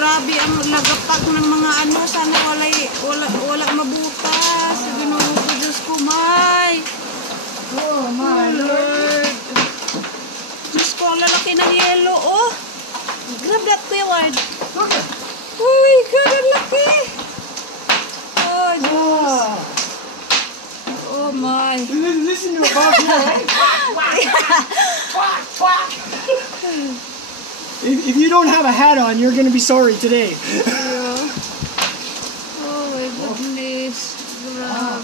grabe ang lagapag ng mga ano. Sana wala mabutas. Ginoo ko, Diyos ko, May. Oh my Lord. Diyos ko, ang lalaki ng yelo, oh. Grab that, Kuya Ward. Look at. Oh my God, ang laki. Oh, Diyos. Oh my. Listen to a Bob Dylan. Quack, quack. If you don't have a hat on, you're going to be sorry today. Oh my goodness.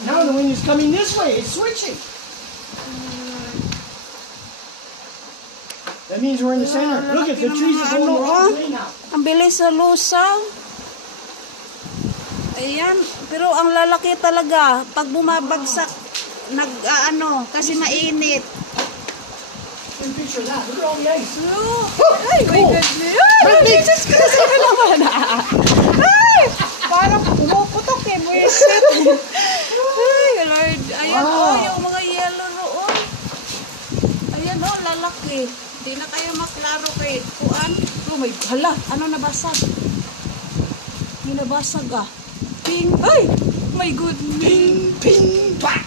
Now the wind is coming this way. It's switching. That means we're in the center. Look at the trees are going the wrong way now. Ang bilis sa lusaw. Ayan. Pero ang lalaki talaga. Pag bumabagsak, kasi mainit. Picture that. Look at all the ice. Ay, my goodness. Ay, Jesus Christ, ano naman Ay, parang pumuputok eh. Buwisit. Ay, Lord. Ayan, yung mga yellow roon. Ayan, lalaki. Hindi na kayo maklaro kay kuan. Oh my, hala, ano nabasag? Hindi nabasag Ping, ay, my goodness. Ping, ping, back.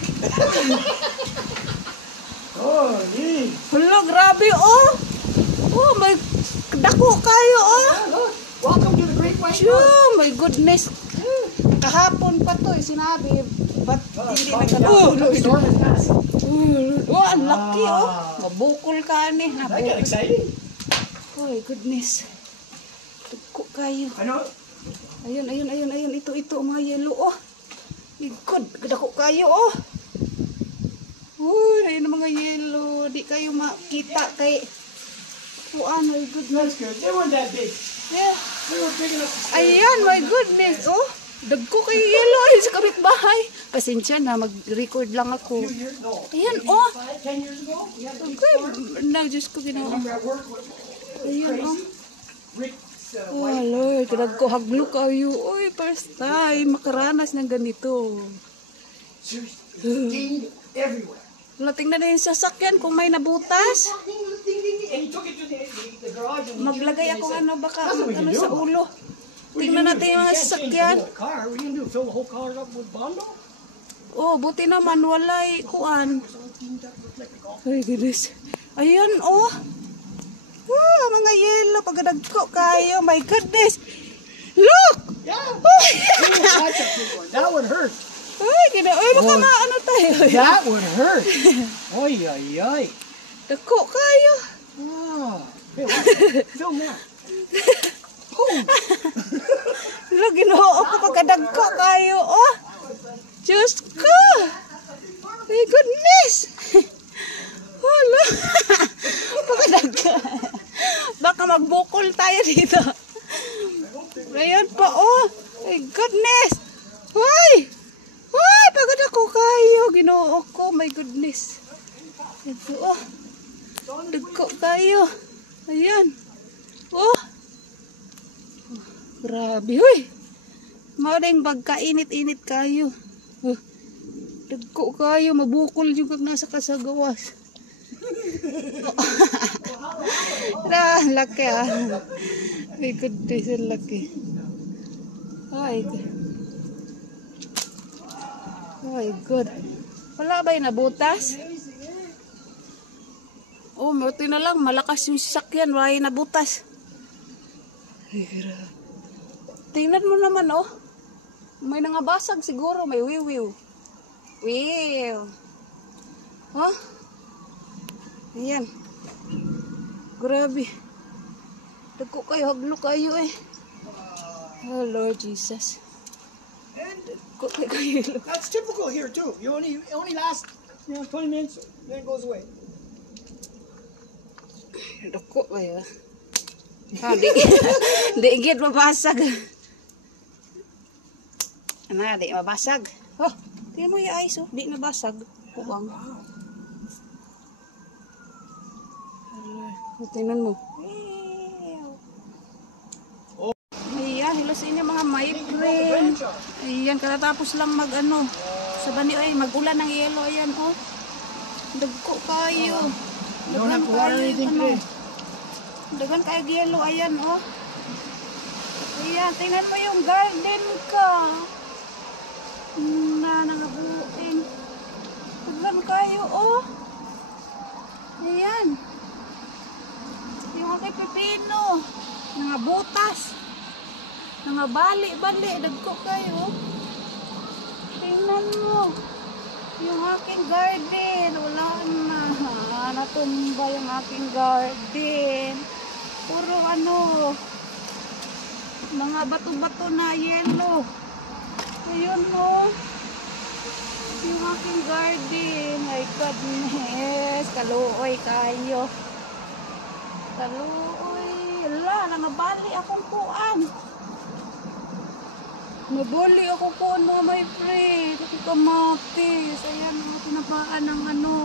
Oh, yeah. Hala, grabe, oh. Oh, my, dako kayo, oh. Welcome to the Great White North. Oh, my goodness. Kahapon pa to, sinabi. Ba't hindi Storm is passing. Oh, ang laki, oh. Mabukol ka, ni. That got exciting. Oh, my goodness. Tuko kayo. I know. Ayun. Ito, mga yellow, oh. Good, dako kayo, oh. Uy, ayun ang mga yellow. Di kayo makita kay... Oh, my goodness. That's good. They weren't that big. Yeah. They were big enough to stay. Ayan, my goodness. Oh, dagko kayo yellow ay sa kapitbahay. Pasensya na, mag-record lang ako. No. Ayan, oh. 10 years ago? Yeah. Okay, na, Diyos ko ginawa. Remember at work? Ayan, oh. Rick's Oh, Lord, dagko haglo kayo. Uy, first time, makaranas ng ganito. Seriously, it's dinged everywhere. Wala, tingnan na yung sasakyan kung may nabutas. And he took it to the garage. And Maglagay ako baka That's what we can sa do. ulo. Tingnan natin yung mga sasakyan. What are you going to do? Fill the whole car up with Bondo? Oh, buti naman, walay kuan. Ay, goodness. Ayan, oh. Wow, mga yellow. Pagdagko kayo. My goodness. Look! Yeah. Oh. That would hurt. Ay, baka maano tayo. That would hurt. Oy, oy, oy. Dagko kayo. Wow. Hey, film that. Look, ginoo ko pagdagko kayo, oh. Diyos ko. My goodness. Oh, look. Pagdagko. Baka magbukol tayo dito. Ngayon pa, oh. My goodness. Hoy! Hoy! Pagod ako kayo. Ginoo ko. My goodness. Ito, oh. Dagko kayo. Ayan. Oh. Grabe. Hoy. Maraming pagkainit-init kayo. Oh. Dagko kayo. Mabukol yung kag nasa kasagawas. Laki My goodness, ang laki. Ay, good. Wala ba yung nabutas? Oh, buti na lang. Malakas yung sasakyan. Wala yung nabutas. Ay, tingnan mo naman, oh. May nangabasag siguro. May wiwiw. Wiw. Huh? Ayan. Grabe. Dagko kayo, haglo kayo eh. Oh Lord Jesus. And kayo. that's typical here too. You only last 20 minutes, then it goes away. Dagko kayo. Di gid mabasag. Di mabasag. Oh, tingnan mo yung eyes, oh. Di nabasag. Kuwang. Tingnan mo. Ayan, hello sa inyo mga my friend. Ayan, katatapos lang sa bani, ay, magulan ng yelo. Ayan, oh. Dagko kayo. Don't have to water anything today. Dagan kayo yelo. Ayan, oh. Ayan, tingnan mo yung garden ko. Na nangabuin. Tignan kayo, oh. Ayan. Yung aking pipino. Nangabutas. Nangabali-bali. Dagko kayo. Tingnan mo. Yung aking garden. Wala na. Natumba yung aking garden. Puro ano. Mga bato-bato na yellow. Ayun mo. Yung aking garden. My goodness. Kaluoy kayo. Kaluoy. Ala, nangabali akong kuan. Nabali ako kuan mga my friend. Ako kamatis. Ayan, tinapaan ng ano.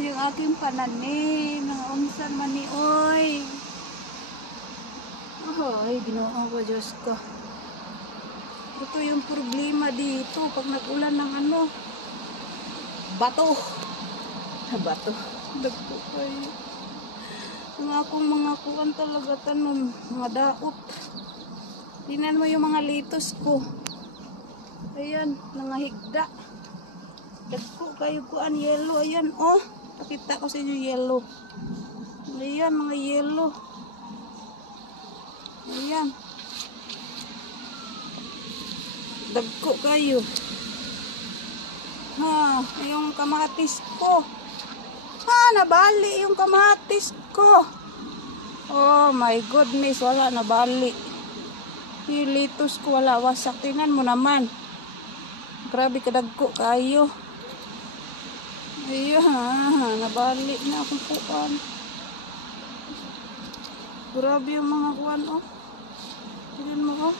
Yung aking pananim. Mga unsan manioy. Ay, Ginoo ko, Diyos ko. Ito yung problema dito pag nag-ulan ng ano, bato. Bato. Dagpo kayo. Ang akong mga kuwan talaga tanom, mga daot. Tingnan mo yung mga litos ko. Ayan, nangahigda. Dagpo kayo kuan, yellow. Ayan, oh. Pakita ko sa inyo yellow. Ayan, mga yellow. Ayan. Dagko kayo. Ha, yung kamatis ko. Ha, nabali yung kamatis ko. Oh my goodness, wala nabali. Yung litos ko wala wasak. Tingnan mo naman. Grabe kadagko kayo. Ayan, nabali na akong kuan. Grabe yung mga kuan, oh. Tingnan mo, oh.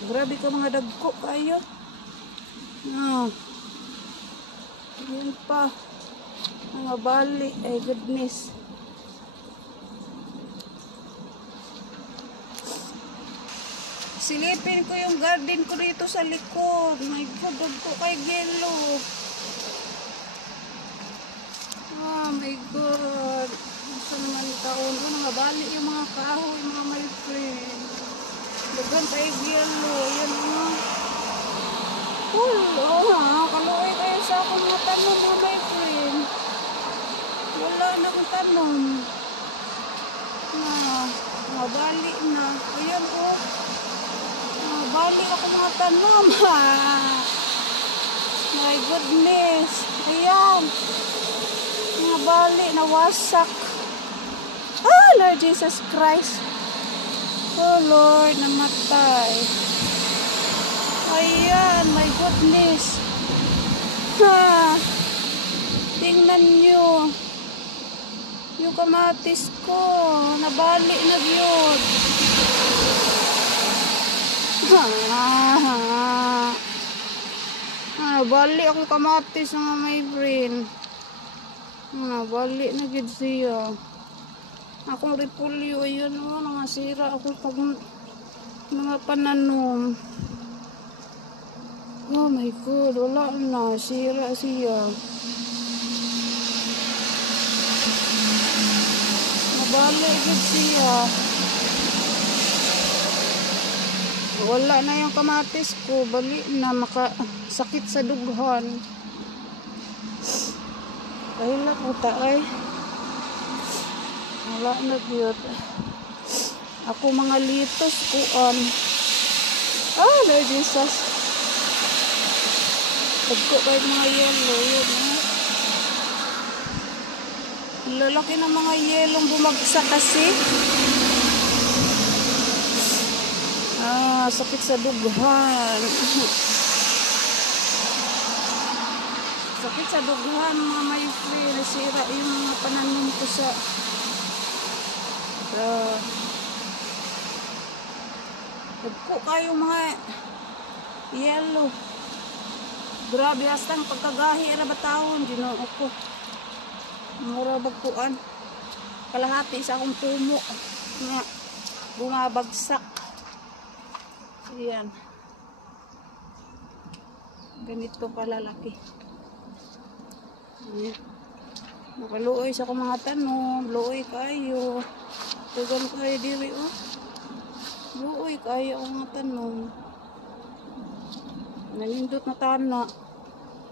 Grabe ka mga dagko kayo. Yan pa. Mga bali. Ay, goodness. Silipin ko yung garden ko dito sa likod. My God, dagko kay yellow. Oh my God. Gusto naman taon. Mga bali yung mga kahoy, mga my friend. Dagan tayo yellow. Ayan mo. Kaluoy kayo sa akong mga tanom mga my friend. Wala na akong tanom. Mabali na. Ayan oh. Mabali ako mga tanom. My goodness. Ayan. Mabali na wasak. Lord Jesus Christ. Oh Lord, namatay. Ayan, my goodness. Tingnan nyo. Yung kamatis ko. Nabali na yun. Nabali akong kamatis nga may brain. Nabali na yun siya. Akong repolyo, ayun o, nangasira ako pag mga pananom. Oh my God, wala na, sira siya. Nabalik good siya. Wala na yung kamatis ko, bali na, makasakit sa dughan. Kahila ko taay. Wala na yun. Ako mga litos kuan. Lord Jesus. Pagko kahit mga yellow yun. Lalaki ng mga yelong bumagsak kasi. Sakit sa dughan. Sakit sa dughan mga may friend. Nasira yung mga pananim ko sa nagko kayo mga yellow. Grabe hastang pagkagahi ra batawon Ginoo ko. Mura bagkuan. Kalahati sa akong pumo nga bumabagsak. Ayan. Ganito kalalaki. Ayan. Makaluoy sa akong mga tanom, luoy kayo. Tagal kayo diri oh. Buoy kaya ang mga tanong. Nanindot na tana.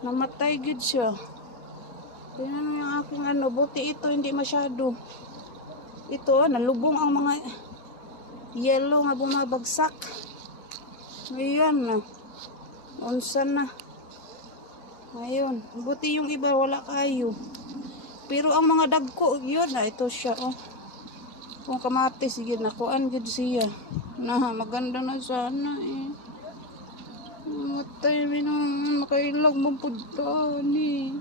Namatay gid siya. Tingnan mo yung aking ano, buti ito hindi masyado. Ito nalubong ang mga yellow nga bumabagsak. Ayan na. Unsa na. Ayun. Buti yung iba wala kayo. Pero ang mga dagko, yun na. Ito siya oh. Kung kamatis, sige nakuan gid siya. Na, maganda na sana eh. Matay mo naman. Makailag mong pudtaan eh.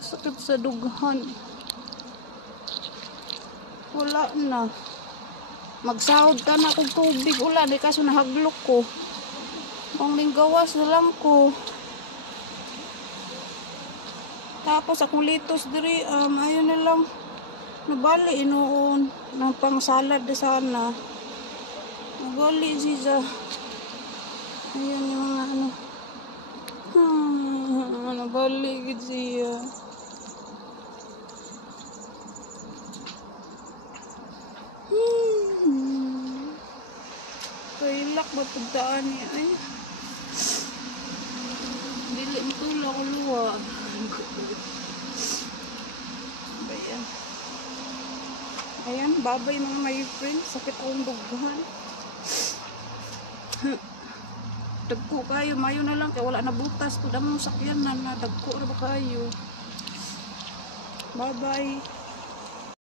Sakit sa dughan. Wala na. Magsahod ka na kung tubig ulan. Di kaso nahaglok ko. Kung linggawas na lang ko. Tapos akong litos diri. Ayun na lang. Nabali inoon. Nang pang salad na sana. Nabali siya. Ayun yung mga ano. Nabali gid siya. Kailak ba pagdaan niya ay dili matula ko luwa. Ayan. Ayan, babay mga my friend. Sakit akong dughan. Dagko kayo, mayo na lang kaya wala na butas. Tudang sakyan na dagko na ba kayo. Bye bye.